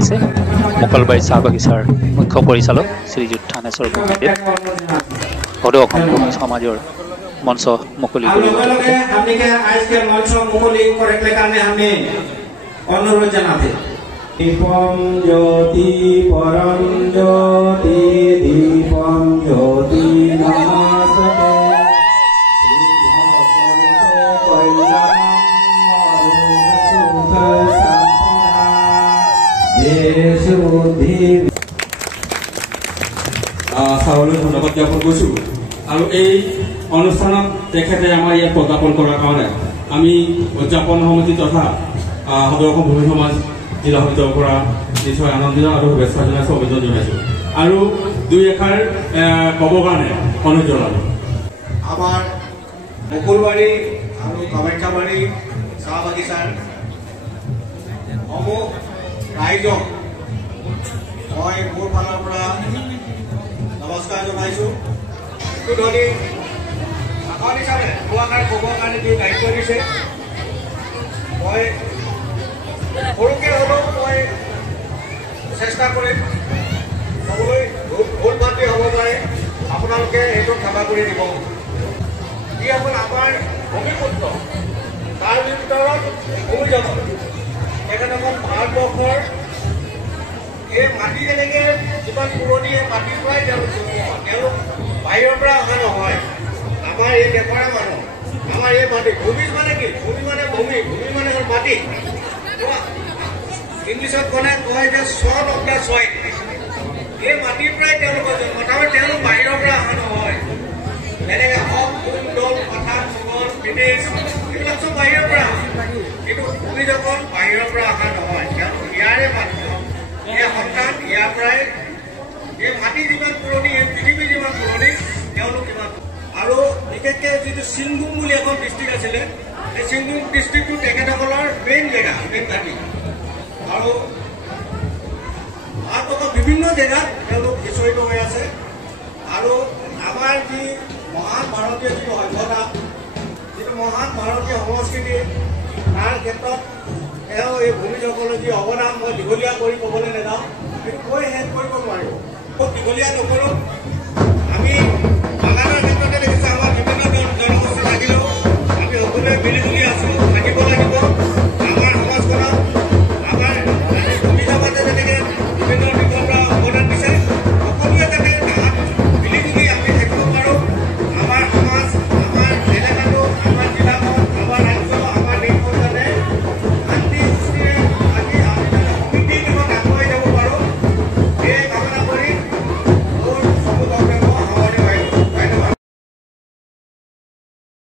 জনাইছে মোকালবাৰী চাহ বাগিচাৰ মুখ্য পৰিচালক শ্ৰীযুত থানেশ্বৰ গোহাঁইদেৱ। সদৌ অসম ভূমি সমাজৰ মঞ্চ মুকলি কৰিব। অনুৰোধ জনাবে। দীপম জ্যোতি পৰম জ্যোতি দীপম জ্যোতি নমস্তে চাবলৈ ধন্যবাদ জ্ঞাপন কৰিছোঁ। আৰু এই অনুষ্ঠানত তেখেতে আমাৰ ইয়াত প্ৰজ্ঞাপন কৰাৰ কাৰণে আমি উদযাপন সমিতি তথা সদৌ অসম ভূমি সমাজ জিলা সমিতিৰ পৰা নিশ্চয় আনন্দিত আৰু শুভেচ্ছা জনাইছোঁ, অভিনন্দন জনাইছোঁ। আৰু দুই এষাৰ ক'বৰ কাৰণে অনুৰোধ জনালোঁ। আমাৰ মুকুলবাৰী আৰু কামাখ্যাবাৰী চাহ বাগিচাৰ সমূহ ৰাইজক মই মোৰ ফালৰ পৰা নমস্কাৰ জনাইছোঁ। ধনী শাসন হিচাপে দুআষাৰ ক'বৰ কাৰণে যি দায়িত্ব দিছে, মই সৰুকৈ হ'লেও মই চেষ্টা কৰিম ক'বলৈ। ভুল ভ্ৰান্তি হ'ব পাৰে, আপোনালোকে সেইটো ক্ষমা কৰি দিব। যি হ'ল আমাৰ ভূমিপুত্ৰ, তাৰ ভিতৰত ভূমিজগত তেখেতসকল ভাৰতবৰ্ষৰ এই মাটি যেনেকৈ যিমান পুৰণি, এই মাটিৰ পৰাই তেওঁলোক বাহিৰৰ পৰা অহা নহয়। আমাৰ এই দেশৰে মানুহ, আমাৰ এই মাটি। ভূমি মানে কি? ভূমি মানে ভূমি, ভূমি মানে মাটি। ইংলিছত কয় যে ছট অফ দ্য ছইল। এই মাটিৰ পৰাই তেওঁলোকৰ জন্ম, তাৰমানে তেওঁলোক বাহিৰৰ পৰা অহা নহয়। যেনেকৈ হক, ফুল, দল, পাঠান, মোগল, ব্ৰিটিছ এইবিলাক চব বাহিৰৰ পৰা অহা, কিন্তু ভূমিজগত বাহিৰৰ পৰা অহা নহয়। তেওঁলোক ইয়াৰে মানুহ, এই সন্তান ইয়াৰ পৰাই। এই মাটি যিমান পুৰণি, এই পৃথিৱী যিমান পুৰণি, তেওঁলোক ইমান। আৰু বিশেষকৈ যিটো চিংভূম বুলি এখন ডিষ্ট্ৰিক্ট আছিলে, এই চিংভূম ডিষ্ট্ৰিক্টটো তেখেতসকলৰ মেইন জেগা, মেইন ঘাটি। আৰু ভাৰতবৰ্ষৰ বিভিন্ন জেগাত তেওঁলোক বিচৰিত হৈ আছে। আৰু আমাৰ যি মহান ভাৰতীয় যিটো সভ্যতা, যিটো মহান ভাৰতীয় সংস্কৃতি, তাৰ ক্ষেত্ৰত তেওঁ এই ভূমিসকলৰ যি অৱদান, মই দীঘলীয়া কৰি ক'বলৈ নাযাওঁ, সেইটো কৈ শেষ কৰিব নোৱাৰিব। খুব দীঘলীয়া নকৰোঁ। আমি